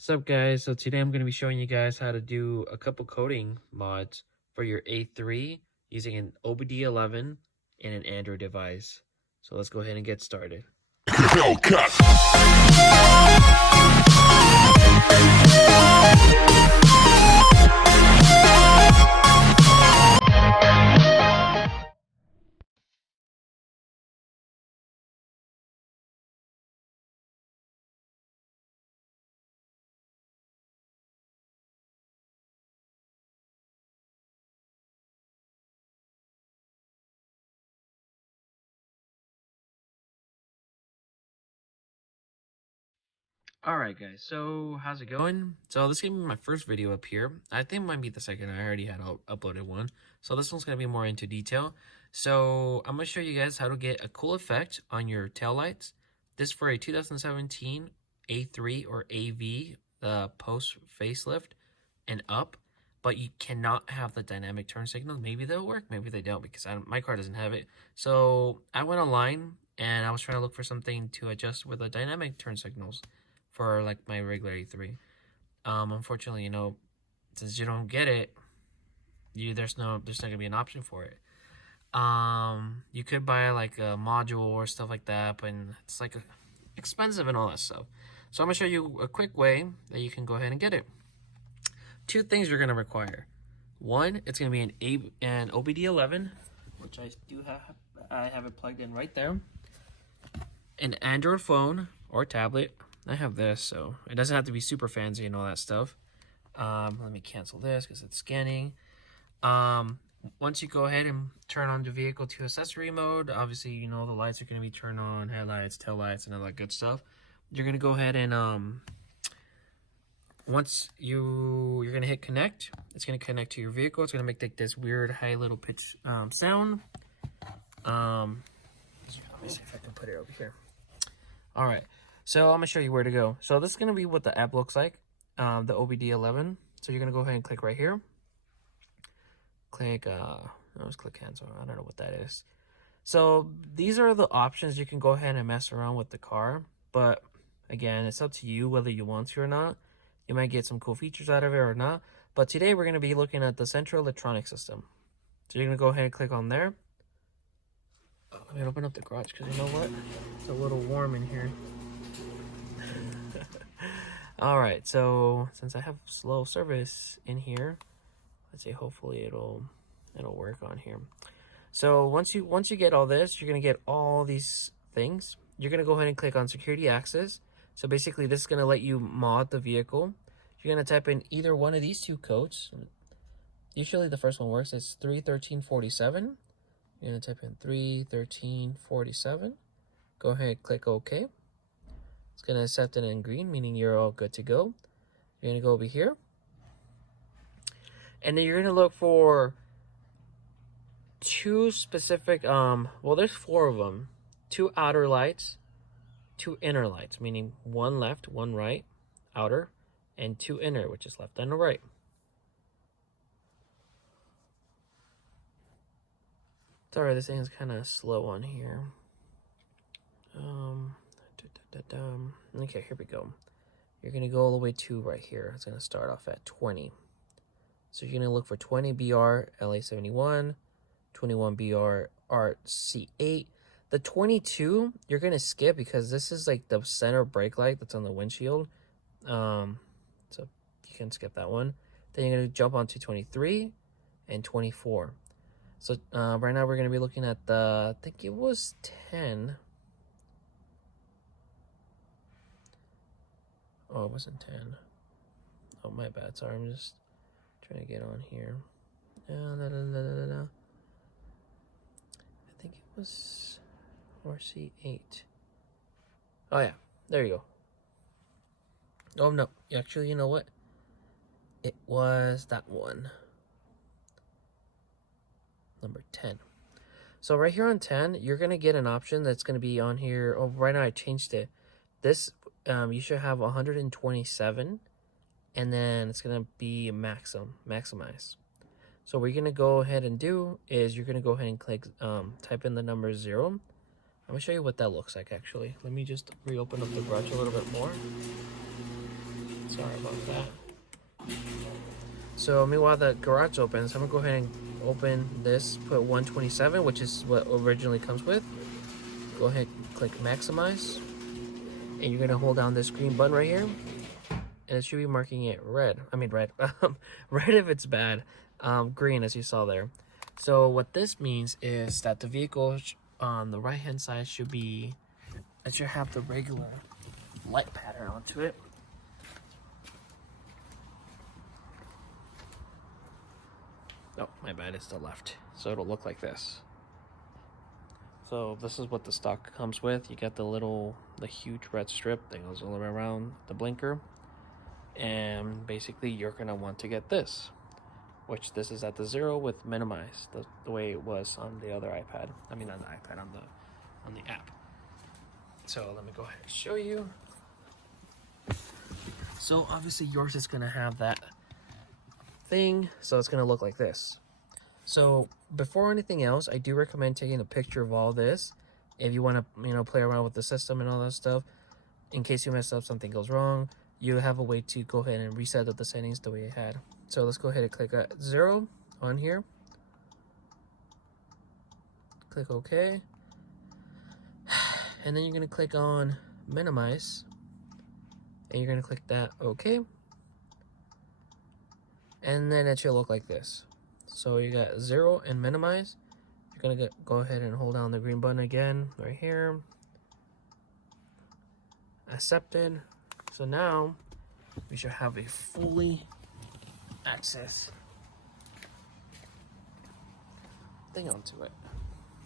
What's up, guys? So today I'm going to be showing you guys how to do a couple coding mods for your A3 using an OBDELEVEN and an Android device. So let's go ahead and get started. Alright guys, so how's it going? So this is going to be my first video up here. I think it might be the second. I already had uploaded one. So this one's going to be more into detail. So I'm going to show you guys how to get a cool effect on your taillights. This for a 2017 A3 or AV post facelift and up. But you cannot have the dynamic turn signals. Maybe they'll work, maybe they don't, because my car doesn't have it. So I went online and I was trying to look for something to adjust with the dynamic turn signals for like my regular A3. Unfortunately, you know, since you don't get it, there's not gonna be an option for it. You could buy like a module or stuff like that, but it's like expensive and all that stuff. So I'm gonna show you a quick way that you can go ahead and get it. Two things you're gonna require. One, it's gonna be an OBDELEVEN, which I do have. I have it plugged in right there. An Android phone or tablet. I have this, so it doesn't have to be super fancy and all that stuff. Let me cancel this because it's scanning. Once you go ahead and turn on the vehicle to accessory mode, obviously, you know, the lights are going to be turned on, headlights, tail lights, and all that good stuff. You're going to go ahead and once you're going to hit connect, it's going to connect to your vehicle. It's going to make like this weird high little pitch sound. Let me see if I can put it over here. All right. So I'm going to show you where to go. So this is going to be what the app looks like, the OBDELEVEN. So you're going to go ahead and click right here. Click, let's click cancel. I don't know what that is. So these are the options. You can go ahead and mess around with the car. But again, it's up to you whether you want to or not. You might get some cool features out of it or not. But today we're going to be looking at the central electronic system. So you're going to go ahead and click on there. Let me open up the garage because you know what? It's a little warm in here. Alright, so since I have slow service in here, let's see, hopefully it'll work on here. So once you get all this, you're gonna get all these things. You're gonna go ahead and click on security access. So basically this is gonna let you mod the vehicle. You're gonna type in either one of these two codes. Usually the first one works. It's 31347. You're gonna type in 31347. Go ahead and click OK. It's going to accept it in green, meaning you're all good to go. You're going to go over here. And then you're going to look for two specific, well, there's four of them. Two outer lights, two inner lights, meaning one left, one right, outer, and two inner, which is left and right. Sorry, this thing's kind of slow on here. Okay, here we go. You're going to go all the way to right here. It's going to start off at 20. So you're going to look for 20 BR LA71, 21 BR RC8. The 22, you're going to skip because this is like the center brake light that's on the windshield. So you can skip that one. Then you're going to jump on to 23 and 24. So right now we're going to be looking at the, I think it was 10. Oh, it wasn't 10. Oh, my bad. Sorry, I'm just trying to get on here. I think it was RC8. Oh, yeah. There you go. Oh, no. Actually, you know what? It was that one. Number 10. So right here on 10, you're going to get an option that's going to be on here. Oh, right now I changed it. This, you should have 127, and then it's going to be maximize. So what you're going to go ahead and do is you're going to go ahead and click, type in the number 0. I'm going to show you what that looks like, actually. Let me just reopen up the garage a little bit more. So Sorry about that. So meanwhile the garage opens, I'm gonna go ahead and open this, put 127, which is what originally comes with. Go ahead and click maximize, and you're gonna hold down this green button right here, and it should be marking it red. I mean red. Red if it's bad, green as you saw there. So what this means is that the vehicle on the right hand side should be, it should have the regular light pattern onto it. Oh, my bad, it's the left. So it'll look like this. So this is what the stock comes with. You get the huge red strip that goes all the way around the blinker. And basically you're gonna want to get this, which this is at the 0 with minimize, the way it was on the other iPad. I mean, on the iPad, on the app. So let me go ahead and show you. So obviously yours is gonna have that thing, so it's gonna look like this. So before anything else, I do recommend taking a picture of all this if you want to, you know, play around with the system and all that stuff. In case you mess up, something goes wrong, you have a way to go ahead and reset the settings the way it had. So let's go ahead and click 0 on here. Click OK. And then you're going to click on minimize. And you're going to click that OK. And then it should look like this. So you got 0 and minimize. You're going to go ahead and hold down the green button again right here. Accepted. So now we should have a fully access thing onto it.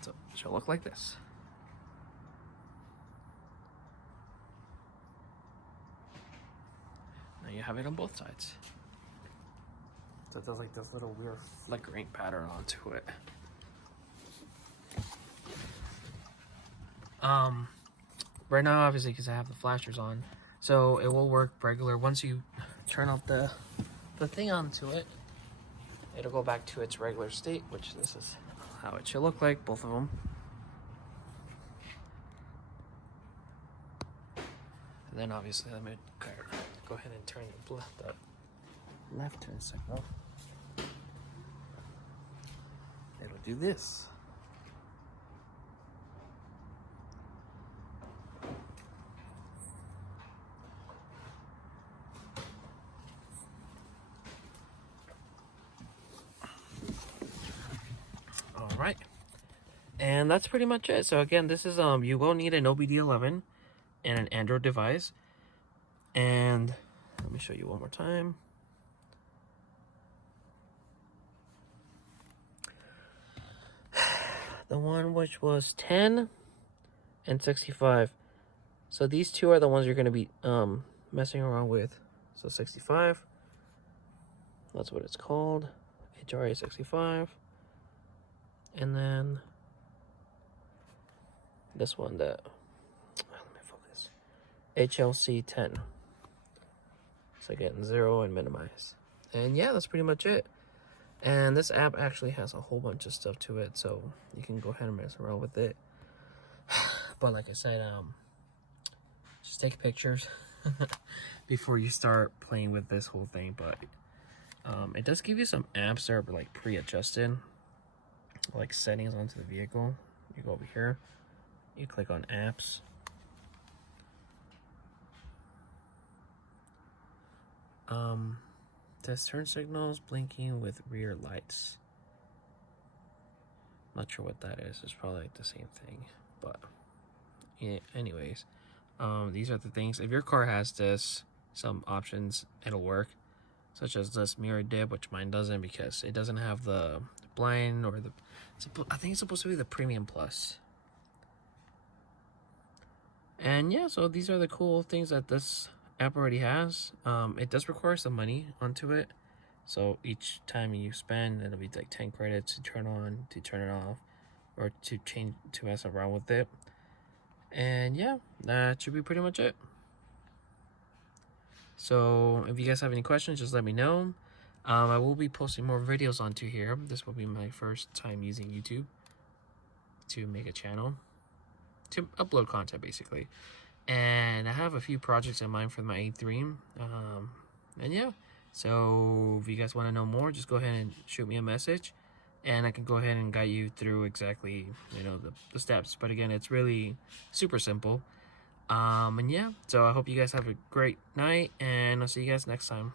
So it should look like this. Now you have it on both sides. So it does like this little weird flickering pattern onto it. Right now, obviously, because I have the flashers on, so it will work regular. Once you turn off the thing onto it, it'll go back to its regular state, which this is how it should look like, both of them. And then obviously, let me go ahead and turn the left turn signal. It'll do this. Alright, and that's pretty much it. So again, this is you will need an OBDELEVEN and an Android device. And let me show you one more time. The one which was 10 and 65. So these two are the ones you're going to be messing around with. So 65, that's what it's called, HRA 65. And then this one, that, let me focus, HLC 10. So again, 0 and minimize. And yeah, that's pretty much it. And this app actually has a whole bunch of stuff to it, so you can go ahead and mess around with it. But like I said, just take pictures before you start playing with this whole thing. But it does give you some apps that are like pre-adjusted, like settings onto the vehicle. You go over here, you click on apps. Test turn signals, blinking with rear lights. Not sure what that is. It's probably like the same thing, but yeah, anyways, these are the things. If your car has this, some options, it'll work, such as this mirror dip, which mine doesn't because it doesn't have the blind or the, I think it's supposed to be the premium plus. And yeah, so these are the cool things that this app already has. It does require some money onto it, so each time you spend, it'll be like 10 credits to turn on, to turn it off, or to change, to mess around with it. And yeah, that should be pretty much it. So if you guys have any questions, just let me know. I will be posting more videos onto here. This will be my first time using YouTube to make a channel, to upload content basically. And I have a few projects in mind for my A3. And yeah, so if you guys want to know more, just go ahead and shoot me a message, and I can go ahead and guide you through exactly, you know, the steps. But again, it's really super simple. And yeah, so I hope you guys have a great night, and I'll see you guys next time.